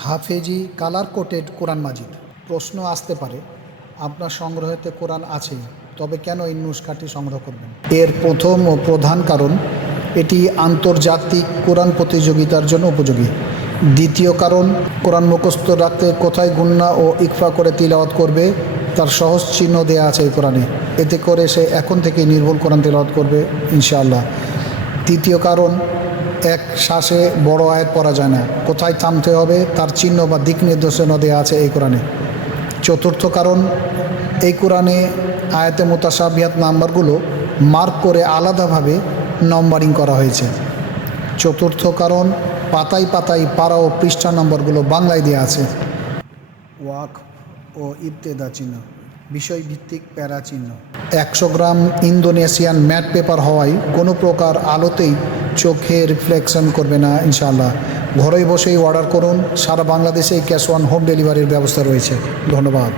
Hafezi colour coated কোরআন মাজিদ। প্রশ্ন আসতে পারে, আপনার সংগ্রহেতে কোরআন আছে, তবে কেন এই নুস্খাটি সংগ্রহ করবেন? এর প্রথম ও প্রধান কারণ, এটি আন্তর্জাতিক কোরআন প্রতিযোগিতার জন্য উপযোগী। দ্বিতীয় কারণ, কোরআন মুখস্থ রাখতে কোথায় গুন্না ও ইকফা করে তিলাওয়াত করবে তার সহজ চিহ্ন দেওয়া আছে এই কোরআনে। এতে করে সে এখন থেকেই নির্ভুল কোরআন তিলাওয়াত করবে ইনশাআল্লাহ। তৃতীয় কারণ, এক শ্বাসে বড় আয়াত পড়া যায় না, কোথায় থামতে হবে তার চিহ্ন বা দিক নির্দেশনা দেওয়া আছে এই কোরআনে। চতুর্থ কারণ, এই কোরআনে আয়াতে মুতাশাবিহাত নাম্বারগুলো মার্ক করে আলাদাভাবে নম্বরিং করা হয়েছে। চতুর্থ কারণ, পাতায় পাতায় পারা ও পৃষ্ঠা নম্বরগুলো বাংলায় দেওয়া আছে। ওয়াকফ ও ইবতেদা চিহ্ন, বিষয়ভিত্তিক প্যারা চিহ্ন। 100 গ্রাম ইন্দোনেশিয়ান ম্যাট পেপার হওয়ায় কোনো প্রকার আলোতেই চোখে রিফ্লেকশন করবে না ইনশাআল্লাহ। ঘরে বসেই অর্ডার করুন, সারা বাংলাদেশেই ক্যাশ অন হোম ডেলিভারির ব্যবস্থা রয়েছে। ধন্যবাদ।